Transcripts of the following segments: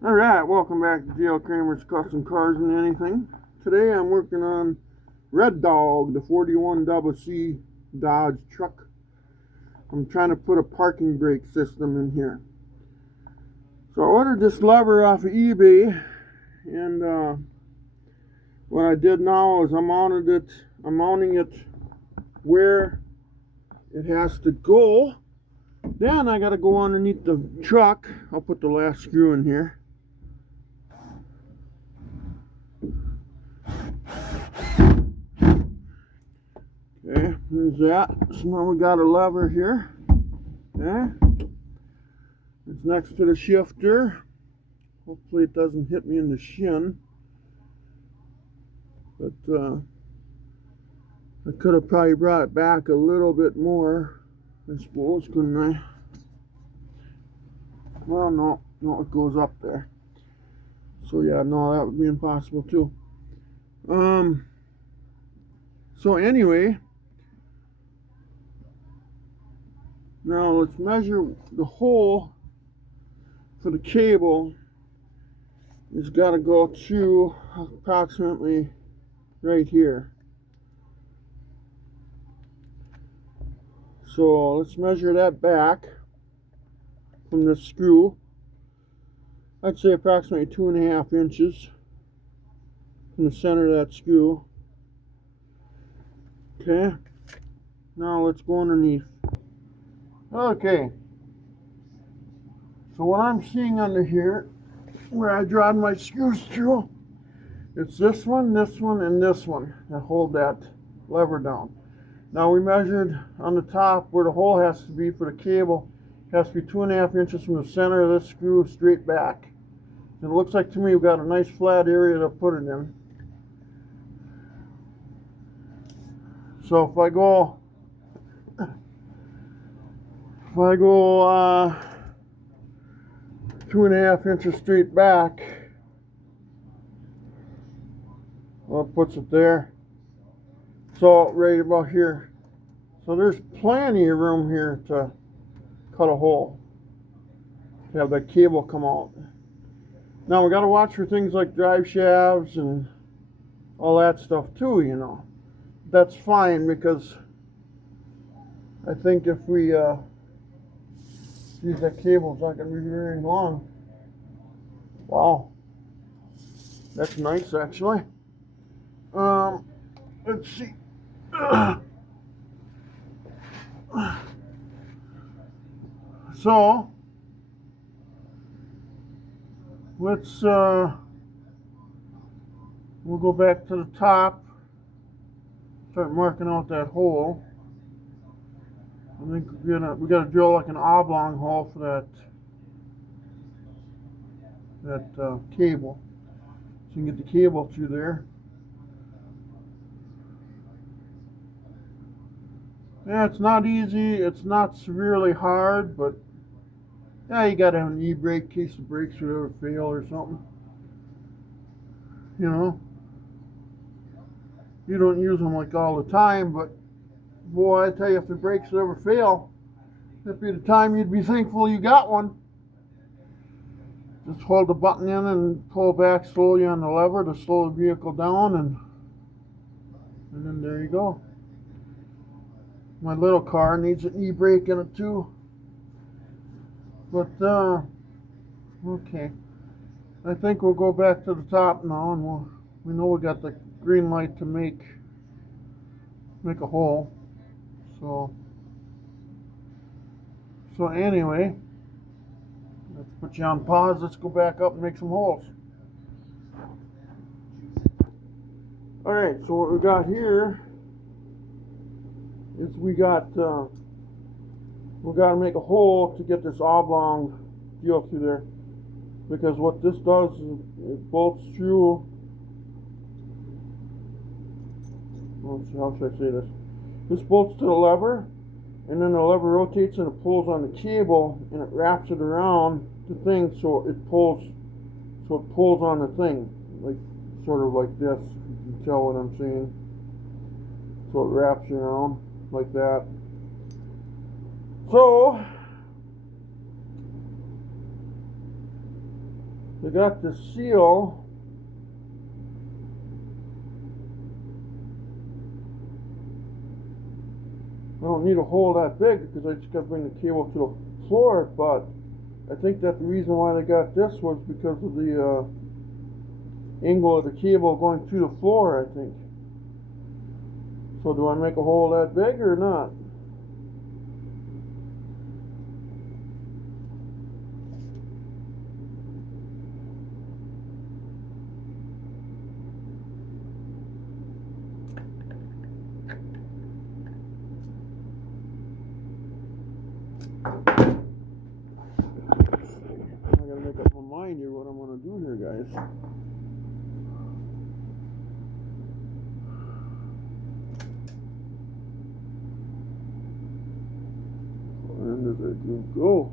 Alright, welcome back to Dale Kramer's Custom Cars and Anything. Today I'm working on Red Dog, the 41CC Dodge truck. I'm trying to put a parking brake system in here. So I ordered this lever off of eBay, and what I did now is I'm mounting it where it has to go. Then I got to go underneath the truck. I'll put the last screw in here. Okay, there's that. So now we got a lever here. Okay. It's next to the shifter. Hopefully it doesn't hit me in the shin. But I could have probably brought it back a little bit more, I suppose, couldn't I? Well, no, it goes up there. So yeah, no, that would be impossible too. So anyway, now let's measure the hole for the cable. It's got to go to approximately right here. So let's measure that back from the screw. I'd say approximately 2.5 inches from the center of that screw. Okay, now let's go underneath. Okay, so what I'm seeing under here, where I drive my screws through, it's this one, and this one that hold that lever down. Now we measured on the top where the hole has to be for the cable. It has to be 2.5 inches from the center of this screw straight back. And it looks like to me we've got a nice flat area to put it in. So if I go 2.5 inches straight back, well, it puts it there. So right about here. So there's plenty of room here to cut a hole, to have that cable come out. Now we got to watch for things like drive shafts and all that stuff too, you know. That's fine, because I think if we use that cable's not going to be very long. Wow, that's nice actually. Let's see. So let's we'll go back to the top, start marking out that hole. I think we got to drill like an oblong hole for that cable, so you can get the cable through there. Yeah, it's not easy. It's not severely hard, but yeah, you got to have an e-brake in case the brakes would ever fail or something. You know, you don't use them like all the time, but boy, I tell you, if the brakes would ever fail, that'd be the time you'd be thankful you got one. Just hold the button in and pull back slowly on the lever to slow the vehicle down, and then there you go. My little car needs an e-brake in it too. But okay, I think we'll go back to the top now, and we know we got the green light to make a hole. So anyway, let's put you on pause. Let's go back up and make some holes. All right, so what we got here is we got to make a hole to get this oblong deal through there, because what this does is it bolts through. How should I say this? This bolts to the lever, and then the lever rotates and it pulls on the cable, and it wraps it around the thing, so it pulls on the thing, like sort of like this. You can tell what I'm saying. So it wraps around like that. So We got the seal. I don't need a hole that big because I just got to bring the cable to the floor, but I think that the reason why they got this was because of the angle of the cable going through the floor, I think. So do I make a hole that big or not? I gotta make up my mind here what I'm gonna do here, guys. Where does it go?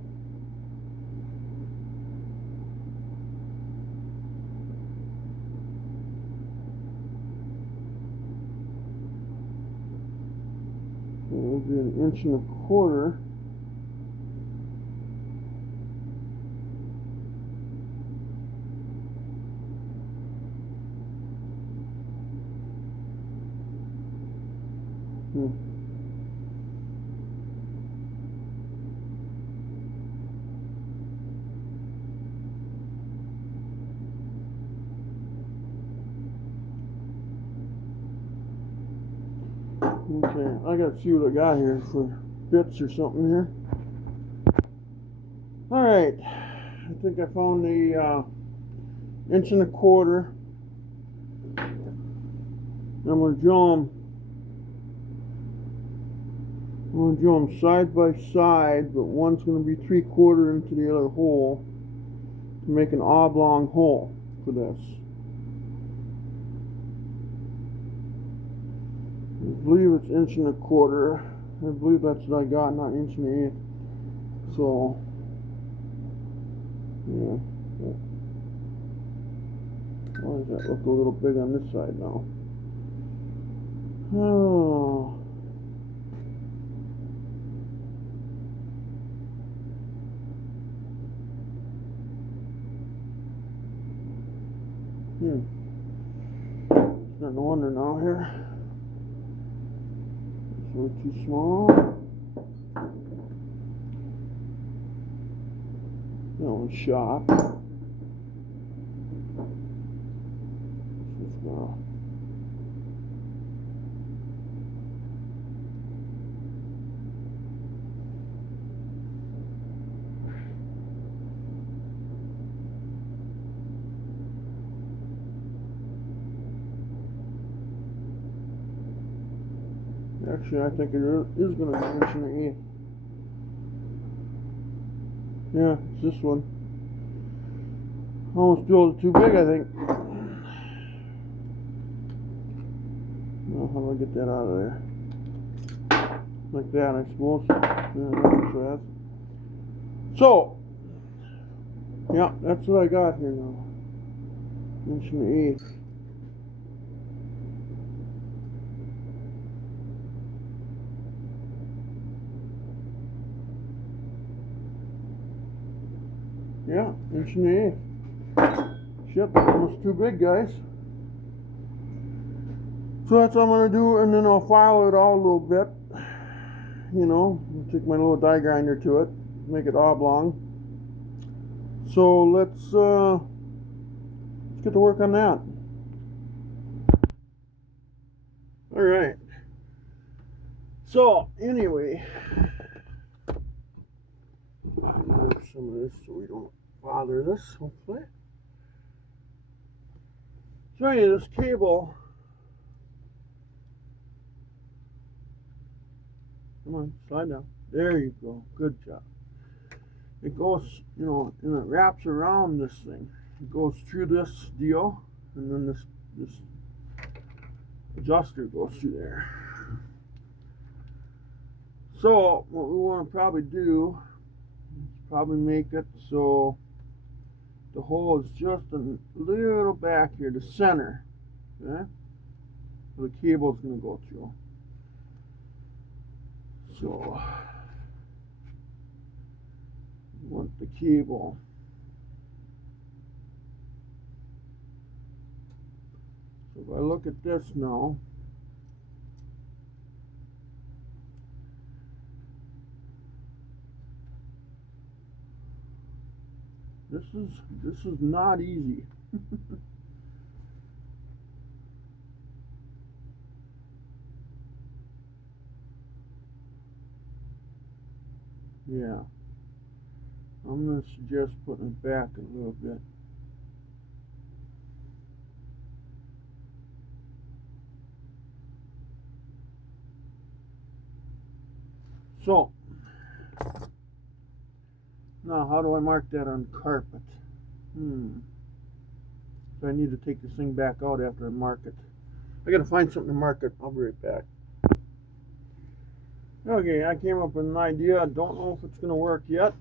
It'll be 1.25 inches. Okay, I gotta see what I got here for bits or something here. Alright, I think I found the 1.25 inches. I'm gonna draw them side by side, but one's gonna be 3/4 into the other hole to make an oblong hole for this. I believe it's 1.25 inches. I believe that's what I got, not 1.1 inches. So, yeah. Why does that look a little big on this side now? Oh. Starting to wonder now here. It's a little too small. That one's shot. This is actually, I think it is going to be 1.1 inches. Yeah, it's this one. Almost drilled it too big, I think. Well, how do I get that out of there? Like that, I suppose. Yeah, so, yeah, that's what I got here now. 1.1 inches. Yeah, 1.1 inches. Shit, almost too big, guys. So that's what I'm going to do, and then I'll file it all a little bit. You know, take my little die grinder to it, make it oblong. So let's get to work on that. Alright. So, anyway, move some of this so we don't bother this, hopefully. So anyway, this cable, come on, slide down. There you go. Good job. It goes, you know, and it wraps around this thing. It goes through this deal, and then this adjuster goes through there. So what we want to probably do is probably make it so the hole is just a little back here, the center. Okay? Where the cable is going to go through. So we want the cable So if I look at this now, this is not easy. Yeah, I'm going to suggest putting it back a little bit. So, now how do I mark that on carpet? So I need to take this thing back out after I mark it. I gotta find something to mark it. I'll be right back. Okay, I came up with an idea. I don't know if it's gonna work yet.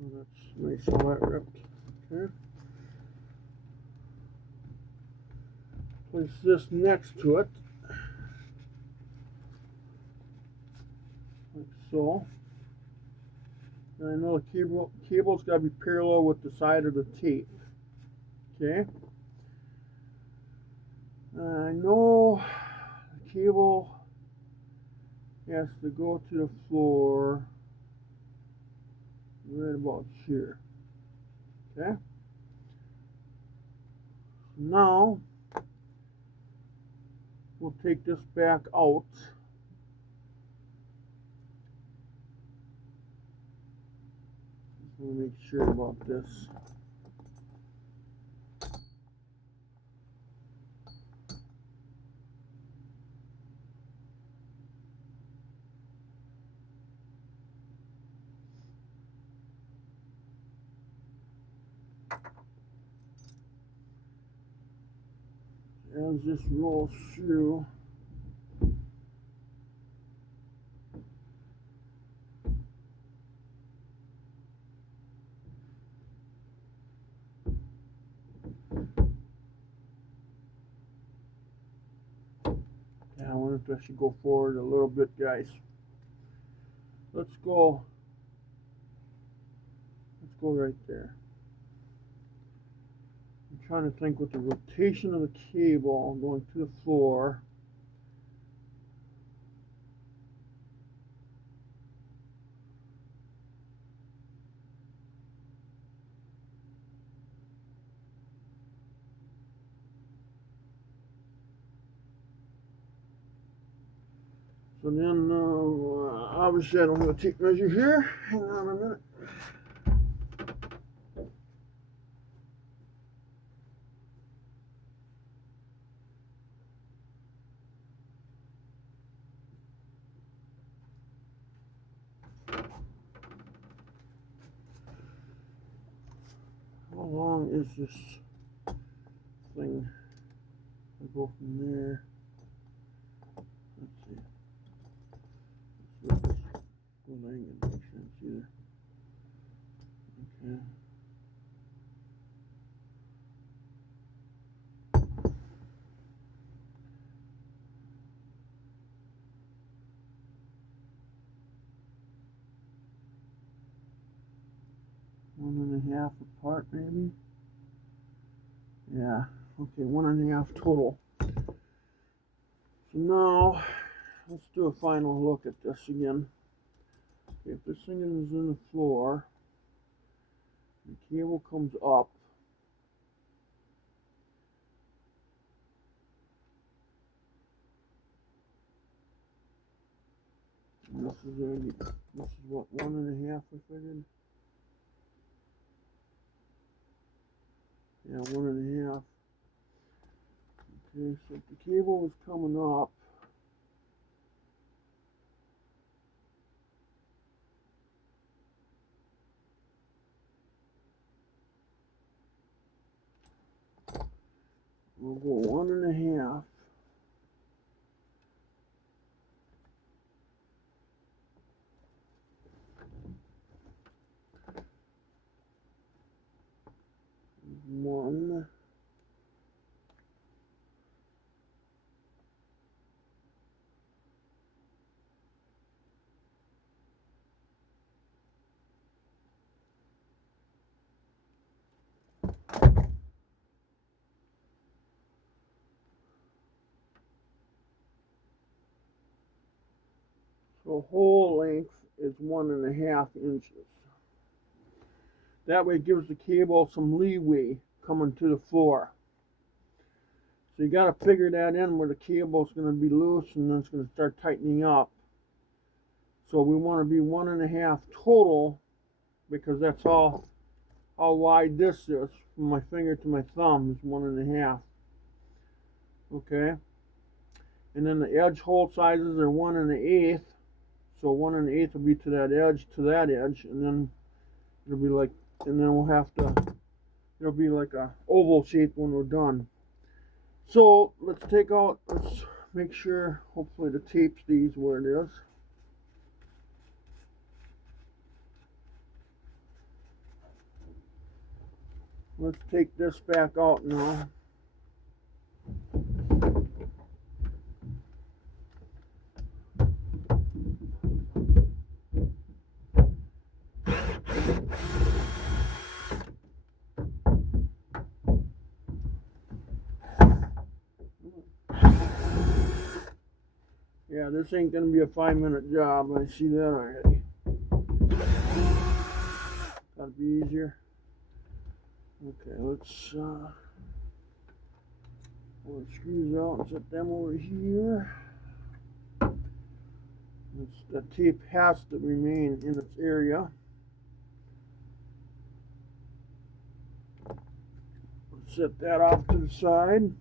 Let's make sure that ripped. Okay. Place this next to it. Like so. And I know the cable's got to be parallel with the side of the tape. Okay. I know the cable has to go to the floor right about here. Okay. Now we'll take this back out. Let me make sure about this. As this rolls through, I wonder if I should go forward a little bit, guys. Let's go right there. I'm trying to think with the rotation of the cable going to the floor. So then, obviously I don't have a tape measure here. Hang on a minute. How long is this thing? I'll go from there. Let's see. Well, I ain't gonna make sense either. Okay. One and a half apart, maybe? Yeah. Okay, 1.5 total. So now, let's do a final look at this again. Okay, if this thing is in the floor, the cable comes up. And this is what, 1.5 I figured? Yeah, 1.5. Okay, so if the cable is coming up, we'll go 1.5. One. The whole length is 1.5 inches. That way it gives the cable some leeway coming to the floor. So you got to figure that in where the cable is going to be loose and then it's going to start tightening up. So we want to be 1.5 total, because that's how wide this is. From my finger to my thumb is 1.5. Okay. And then the edge hole sizes are 1.1/8. So 1.1/8 will be to that edge, and then it'll be like, and then we'll have to, it'll be like a oval shape when we're done. So let's make sure, hopefully the tape stays where it is. Let's take this back out now. Yeah, this ain't gonna be a 5-minute job. I see that already. Gotta be easier. Okay, let's pull the screws out and set them over here. The tape has to remain in its area. Let's set that off to the side.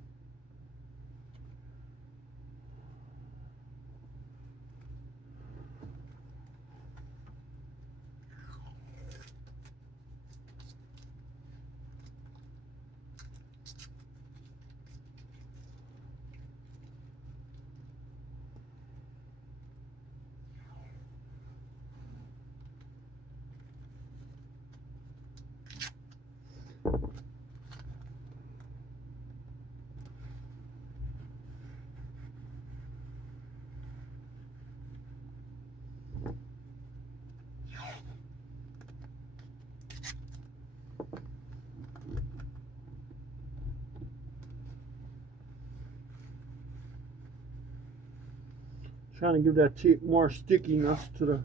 Trying to give that tape more stickiness to the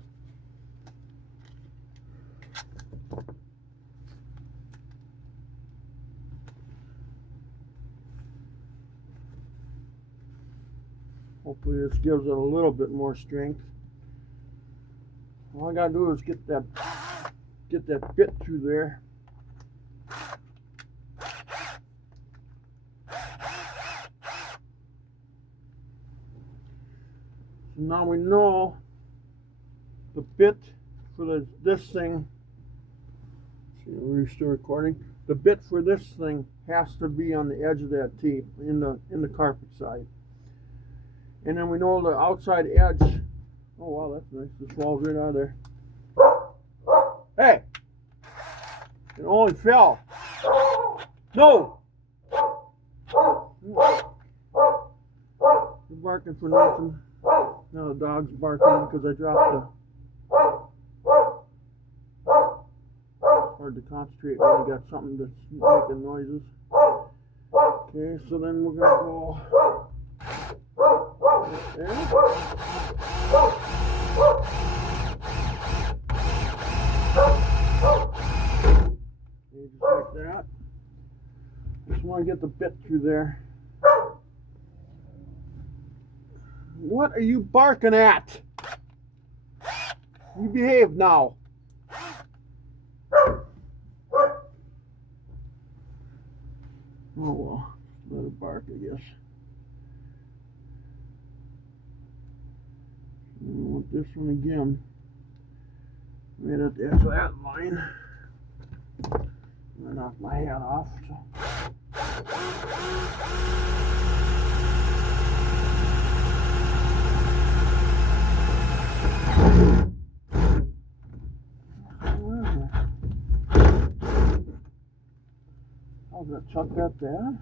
hopefully this gives it a little bit more strength. All I gotta do is get that bit through there. So now we know the bit for this thing. See, we're still recording. The bit for this thing has to be on the edge of that tape in the carpet side. And then we know the outside edge. Oh wow, that's nice. This falls right out of there. Hey! It only fell. No! You're barking for nothing. Now the dog's barking because I dropped the... It's hard to concentrate when you got something that's making noises. Okay, so then we're going to go... There. Okay, just like that. Just want to get the bit through there. What are you barking at? You behave now. Oh well, let it bark, I guess. I want this one again. Right at the edge of that line. I knocked my hat off. So. I was gonna chuck that there.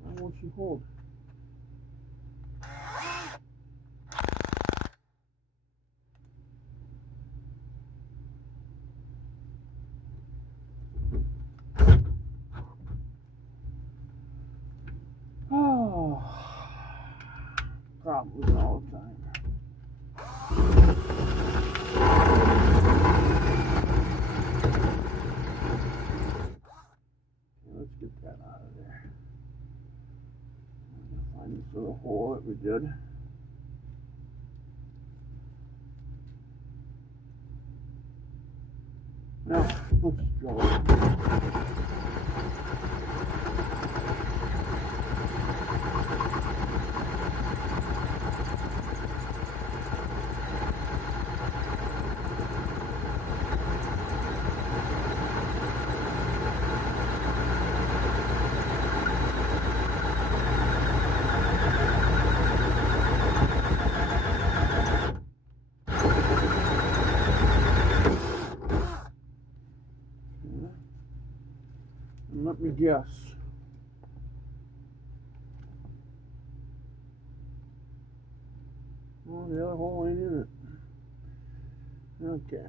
Why won't you hold? Oh, problems all the time. hole that we did. Now, let's draw it. And let me guess. Well, the other hole ain't in it. Okay.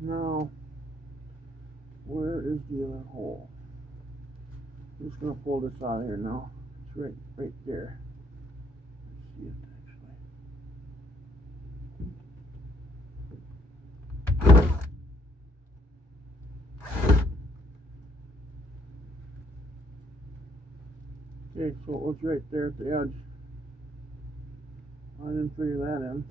Now, where is the other hole? I'm just going to pull this out of here now. It's right there. Let's see it actually. Okay, so it was right there at the edge. I didn't figure that in.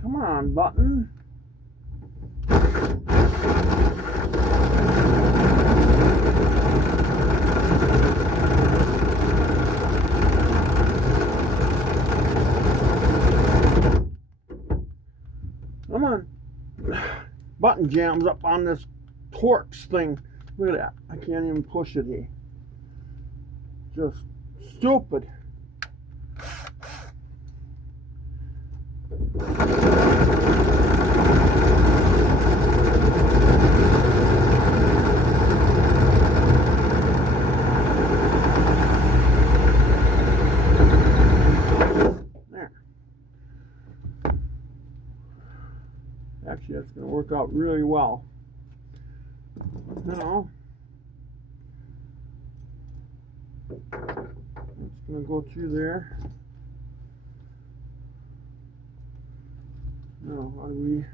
Come on, button. Come on. Button jams up on this Torx thing. Look at that. I can't even push it here. Just stupid. There. Actually, that's going to work out really well. Now, it's going to go through there. Now, how do we...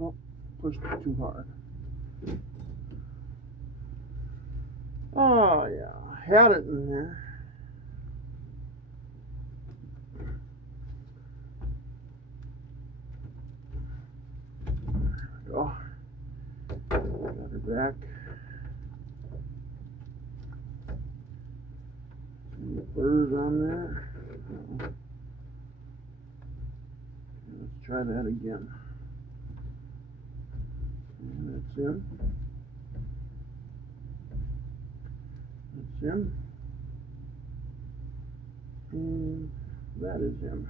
Oh, pushed it too hard. Oh yeah, had it in there. There we go. Got her back. Some burrs on there. Let's try that again. And that's in. That's in. And that is in.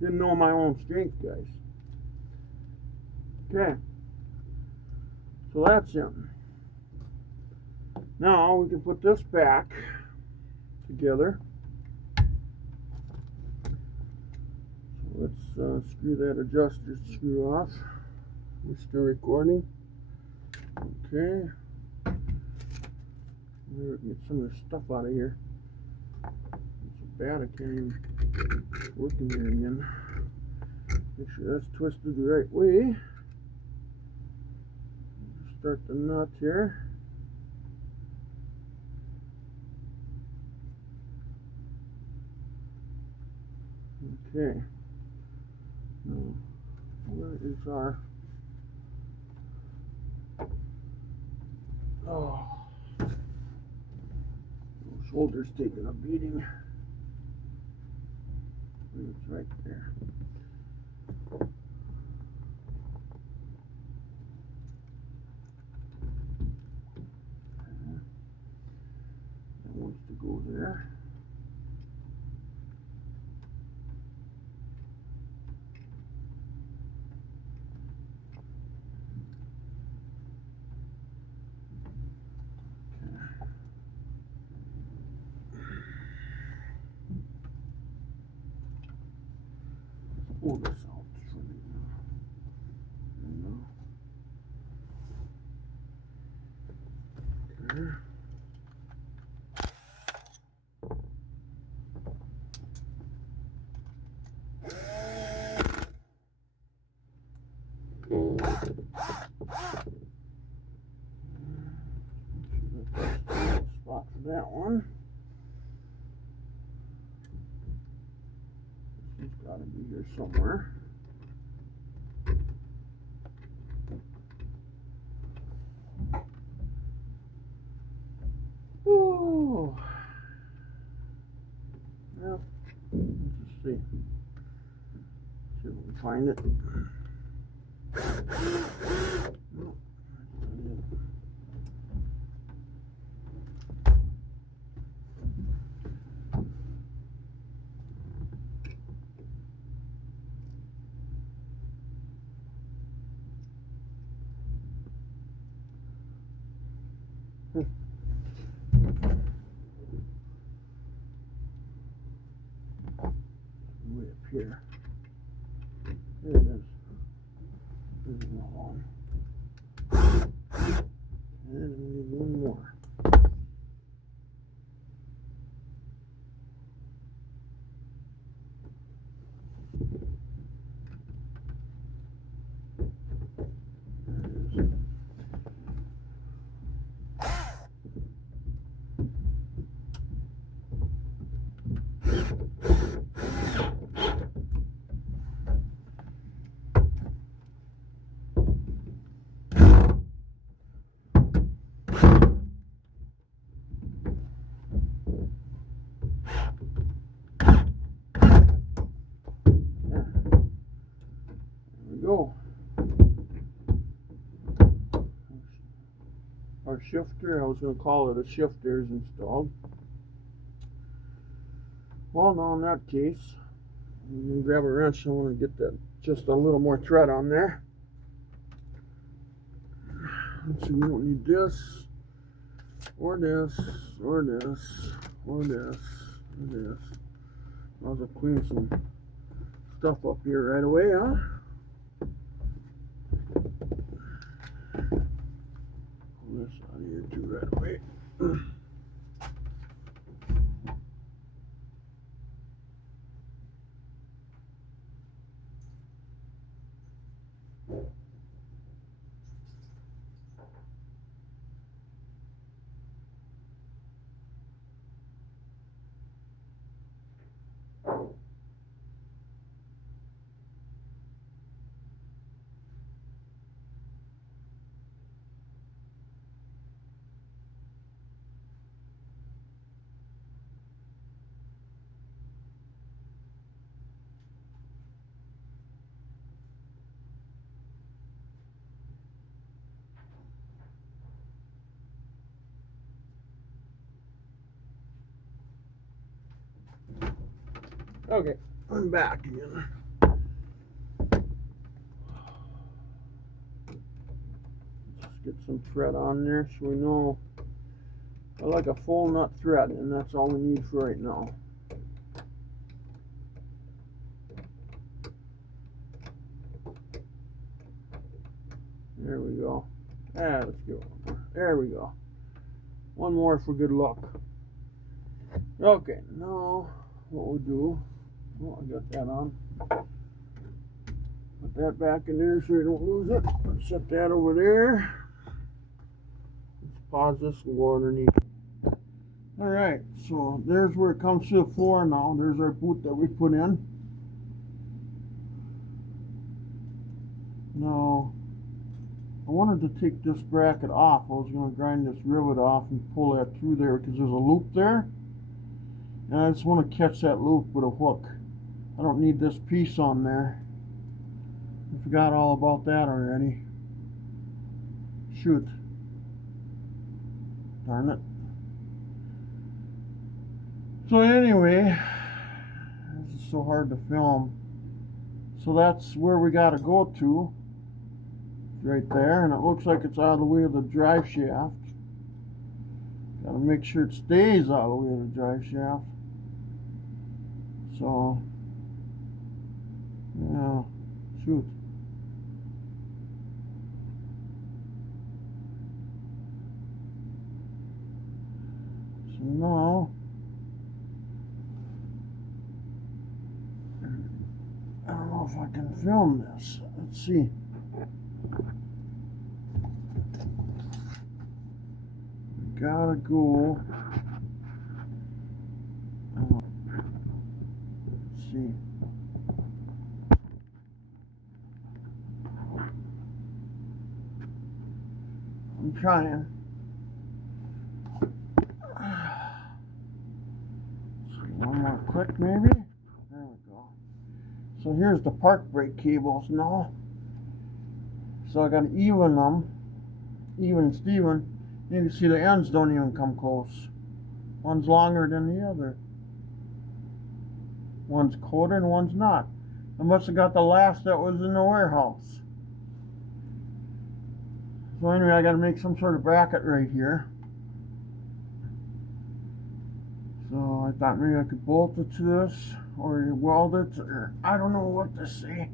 Didn't know my own strength, guys. Okay. So that's in. Now we can put this back together. So let's screw that adjuster screw off. We're still recording. Okay. Maybe we can get some of this stuff out of here. It's so bad I can't even work in here again. Make sure that's twisted the right way. start the nut here. Okay. Now, where is our... Oh, shoulder's taking a beating. It's right there. That wants to go there. Pull this out for me now. There. Spot for that one. It's got to be here somewhere. Oh, well, let's just see. See if we can find it. No, that's not it. Way up here. There it is. There's another one. And we need one more. There it is. Go. Our shifter, I was going to call it a shifter, is installed. Well, now in that case, I'm going to grab a wrench. I want to get that just a little more thread on there. Let's see, we don't need this, or this, or this, or this, or this. I'll clean some stuff up here right away, huh? Pull this out of here too right away. Okay, I'm back again. Just get some thread on there so we know. I like a full nut thread, and that's all we need for right now. There we go. Let's get one more. There we go. One more for good luck. Okay, now what we'll do, oh, I got that on. Put that back in there so we don't lose it. Let's set that over there. pause this and go underneath. Alright, so there's where it comes to the floor now. There's our boot that we put in. Now, I wanted to take this bracket off. I was going to grind this rivet off and pull that through there because there's a loop there. And I just want to catch that loop with a hook. I don't need this piece on there. I forgot all about that already. Shoot. Darn it. So anyway, this is so hard to film. So that's where we got to go to. Right there, and it looks like it's out of the way of the drive shaft. Got to make sure it stays out of the way of the drive shaft. So, yeah, shoot. So now, I don't know if I can film this. Let's see. Gotta go. Let's see. I'm trying. Let's see, one more click maybe. There we go. So here's the park brake cables now. So I gotta even them. Even Steven. You can see the ends don't even come close. One's longer than the other. One's coated and one's not. I must have got the last that was in the warehouse. So anyway, I got to make some sort of bracket right here. So I thought maybe I could bolt it to this or weld it, or I don't know what to say.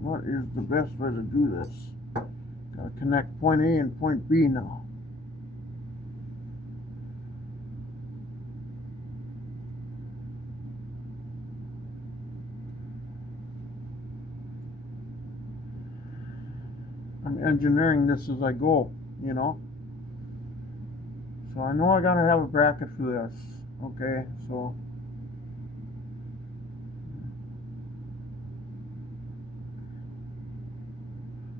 What is the best way to do this? Gotta connect point A and point B now. I'm engineering this as I go, you know. So I know I gotta have a bracket for this. Okay, so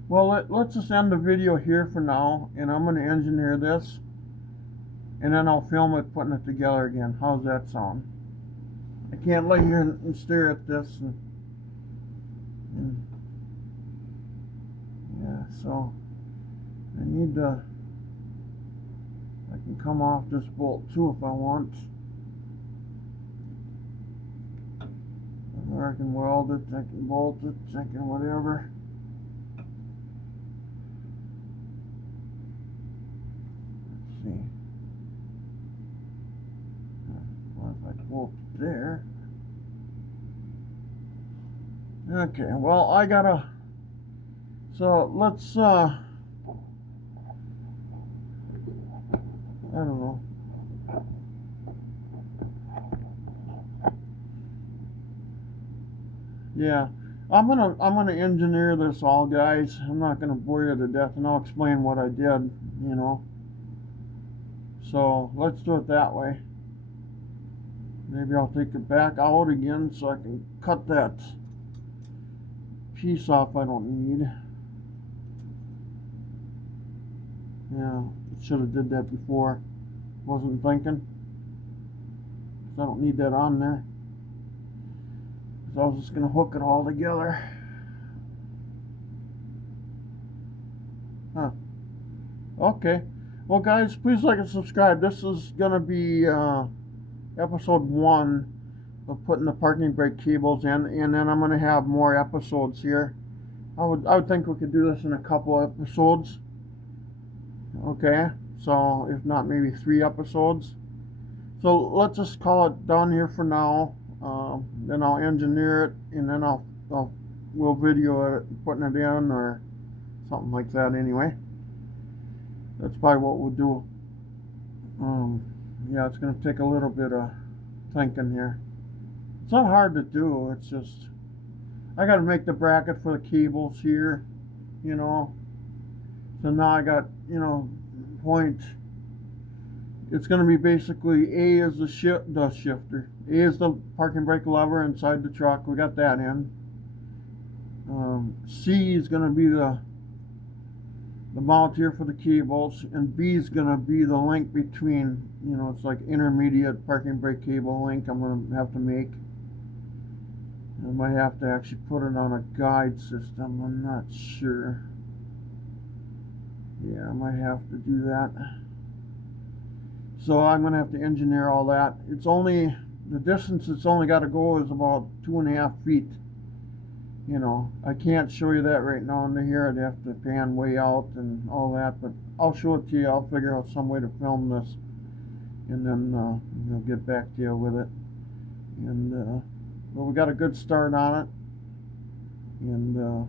well, let's just end the video here for now, and I'm going to engineer this, and then I'll film it putting it together again. How's that sound? I can't lay here and stare at this. And yeah, so I need to, I can come off this bolt too if I want. Or I can weld it, I can bolt it, I can whatever. See. Well, if I bolt there. Okay, well, I gotta. So let's. I don't know. Yeah, I'm gonna engineer this all, guys. I'm not gonna bore you to death, and I'll explain what I did. You know. So let's do it that way. Maybe I'll take it back out again so I can cut that piece off I don't need. Yeah, should have did that before. Wasn't thinking. 'Cause I don't need that on there. So I was just gonna hook it all together. Huh. Okay. Well, guys, please like and subscribe. This is going to be episode 1 of putting the parking brake cables in, and then I'm going to have more episodes here. I would think we could do this in a couple episodes. Okay, so if not, maybe 3 episodes. So let's just call it done here for now. Then I'll engineer it, and then we'll video it, putting it in, or something like that. Anyway. That's probably what we'll do. Yeah, it's going to take a little bit of thinking here. It's not hard to do. It's just I got to make the bracket for the cables here, you know. So now I got, point. It's going to be basically A is the shifter. A is the parking brake lever inside the truck. We got that in. C is going to be the mount here for the cables, and B is going to be the link between, it's like intermediate parking brake cable link I'm going to have to make. I might have to actually put it on a guide system. I'm not sure. Yeah, I might have to do that. So I'm going to have to engineer all that. It's only, the distance it's only got to go is about 2.5 feet. I can't show you that right now into here. I'd have to pan way out and all that, but I'll show it to you. I'll figure out some way to film this, and then get back to you with it. And but we got a good start on it, and now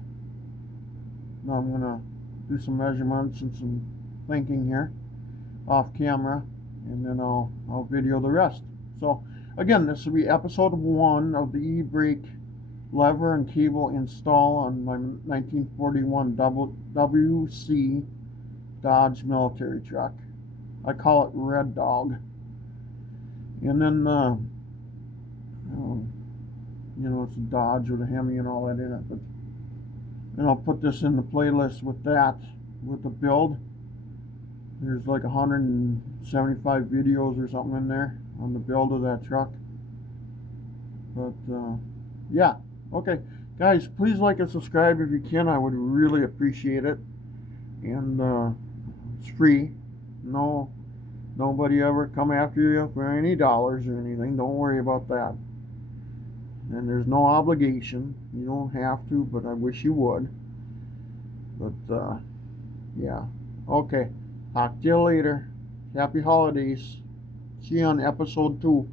I'm gonna do some measurements and some thinking here off camera, and then I'll video the rest. So again, this will be episode 1 of the e-brake lever and cable install on my 1941 WC Dodge military truck. I call it Red Dog. And then it's a Dodge with a Hemi and all that in it. But and I'll put this in the playlist with that, with the build. There's like 175 videos or something in there on the build of that truck. But yeah, okay, guys, please like and subscribe if you can. I would really appreciate it. And it's free. Nobody ever come after you for any dollars or anything. Don't worry about that. And there's no obligation. You don't have to, but I wish you would. But yeah, okay. Talk to you later. Happy holidays. See you on episode 2.